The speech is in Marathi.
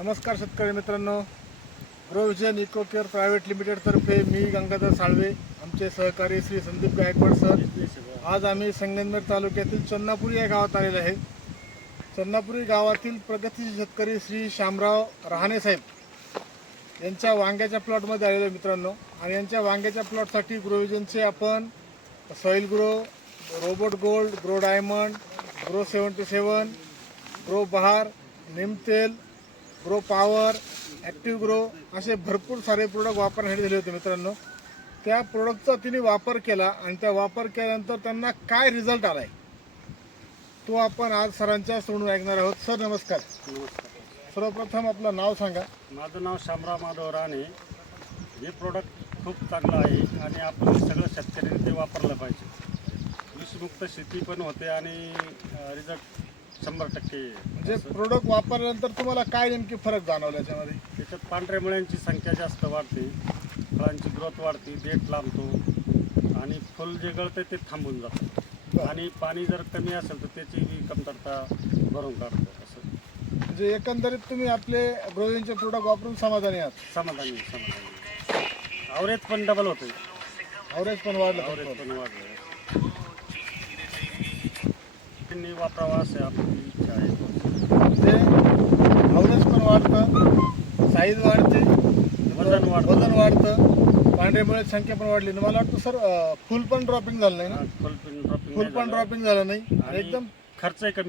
नमस्कार शेतकरी मित्रांनो. ग्रोविजन इको केअर प्रायव्हेट लिमिटेडतर्फे मी गंगाधर साळवे आमचे सहकारी श्री संदीप गायकवाड सर. आज आम्ही संगमनेर तालुक्यातील चन्नापुरी या गावात आलेले आहे. चन्नापुरी गावातील प्रगतीशील शेतकरी श्री श्यामराव रहाणे साहेब यांच्या वांग्याच्या प्लॉटमध्ये आलेले आहे मित्रांनो. आणि यांच्या वांग्याच्या प्लॉटसाठी ग्रोविजनचे आपण soil grow robot gold grow diamond grow seventy seven grow बहार निमतेल ग्रो पॉवर ॲक्टिव्ह ग्रो असे भरपूर सारे प्रोडक्ट वापरण्यासाठी दिले होते मित्रांनो. त्या प्रोडक्टचा तिने वापर केला आणि त्या वापर केल्यानंतर त्यांना काय रिझल्ट आलाय? तो आपण आज सरांच्या तोंडून ऐकणार आहोत. सर नमस्कार. नमस्कार. सर्वप्रथम आपलं नाव सांगा. माझं नाव शामराव माधव राणे. हे प्रोडक्ट खूप चांगलं आहे आणि आपण सगळं शेतकऱ्यांनी ते वापरलं पाहिजे. विषमुक्त शेती पण होते आणि रिझल्ट शंभर टक्के. म्हणजे असं. प्रोडक्ट वापरल्यानंतर तुम्हाला काय नेमकी फरक जाणवला याच्यामध्ये? त्याच्यात पांढऱ्या मुळ्यांची संख्या जास्त वाढते फळांची ग्रोथ वाढते देठ लांबतो आणि फुल जे गळतं ते थांबून जातं. आणि पाणी जर कमी असेल तर त्याची कमतरता भरून काढतो असं. म्हणजे एकंदरीत तुम्ही आपले ग्रोविंगचे प्रोडक्ट वापरून समाधानी आहात? समाधानी समाधानी. आवरेज पण डबल होते अवरेज पण वाढलं थोडं. पण वाढलं. त्यांनी वापरावा असे आपली इच्छा आहे. म्हणजे अवरेज पण वाढतं साईज वाढते वजन वाढतं. वजन वाढतं पांढऱ्यामुळे संख्या पण वाढली. मला वाटतं सर फुल पण ड्रॉपिंग झालं नाही ना? फुल पण ड्रॉपिंग फुल पण ड्रॉपिंग झालं नाही. आणि एकदम खर्चही कमी